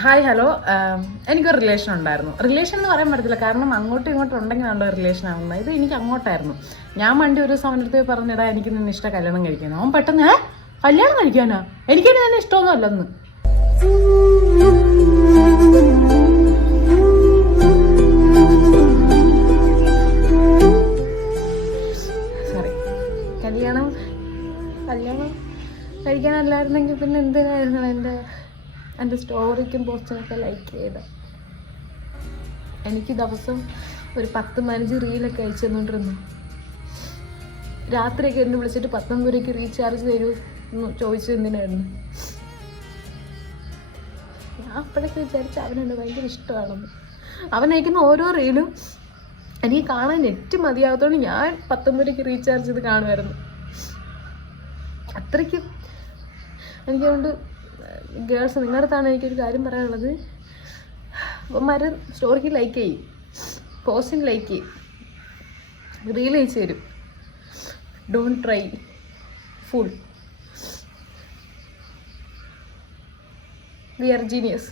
Hi hello. എനിക്കൊരു relation ഉണ്ടായിരുന്നു. Relation എന്ന് പറയാൻ പറ്റത്തില്ല, കാരണം അങ്ങോട്ടും ഇങ്ങോട്ടും ഉണ്ടെങ്കിലാണല്ലോ റിലേഷൻ ആവുന്നത്. ഇത് എനിക്ക് അങ്ങോട്ടായിരുന്നു. ഞാൻ വണ്ടി ഒരു ദിവസം അവൻ്റെ അടുത്ത് പറഞ്ഞിടാ എനിക്ക് നിന്നെ ഇഷ്ടം കല്യാണം കഴിക്കാൻ. അവൻ പെട്ടെന്ന് കല്യാണം കഴിക്കാനാ, എനിക്കെന്നെ തന്നെ ഇഷ്ടമൊന്നും അല്ലെന്ന്. സോറി, കല്യാണം കഴിക്കാനല്ലായിരുന്നെങ്കിൽ പിന്നെ എന്തിനായിരുന്നു എൻ്റെ സ്റ്റോറിക്കും പോസ്റ്റിനൊക്കെ ലൈക്ക് ചെയ്ത്. എനിക്ക് ദിവസം ഒരു 10-15 റീലൊക്കെ അയച്ചു തന്നുകൊണ്ടിരുന്നു. രാത്രിയൊക്കെ എന്നെ വിളിച്ചിട്ട് 19 രൂപയ്ക്ക് റീചാർജ് തരൂ എന്ന് ചോദിച്ചു എന്തിനായിരുന്നു. ഞാൻ അപ്പോഴൊക്കെ വിചാരിച്ചു അവനെന്നെ ഭയങ്കര ഇഷ്ടമാണെന്ന്. അവൻ അയക്കുന്ന ഓരോ റീലും എനിക്ക് കാണാൻ നെറ്റ് മതിയാകത്തോണ്ട് ഞാൻ 19 രൂപയ്ക്ക് റീചാർജ് ചെയ്ത് കാണുമായിരുന്നു. അത്രയ്ക്കും എനിക്കതുകൊണ്ട് ഗേൾസ്, നിങ്ങളുടെ അടുത്താണ് എനിക്കൊരു കാര്യം പറയാനുള്ളത്. അവന്മാർ സ്റ്റോറിക്ക് ലൈക്ക് ചെയ്യും, പോസ്റ്റിന് ലൈക്ക് ചെയ്യും, റീൽ അയച്ചു തരും. Don't try fool. We are genius.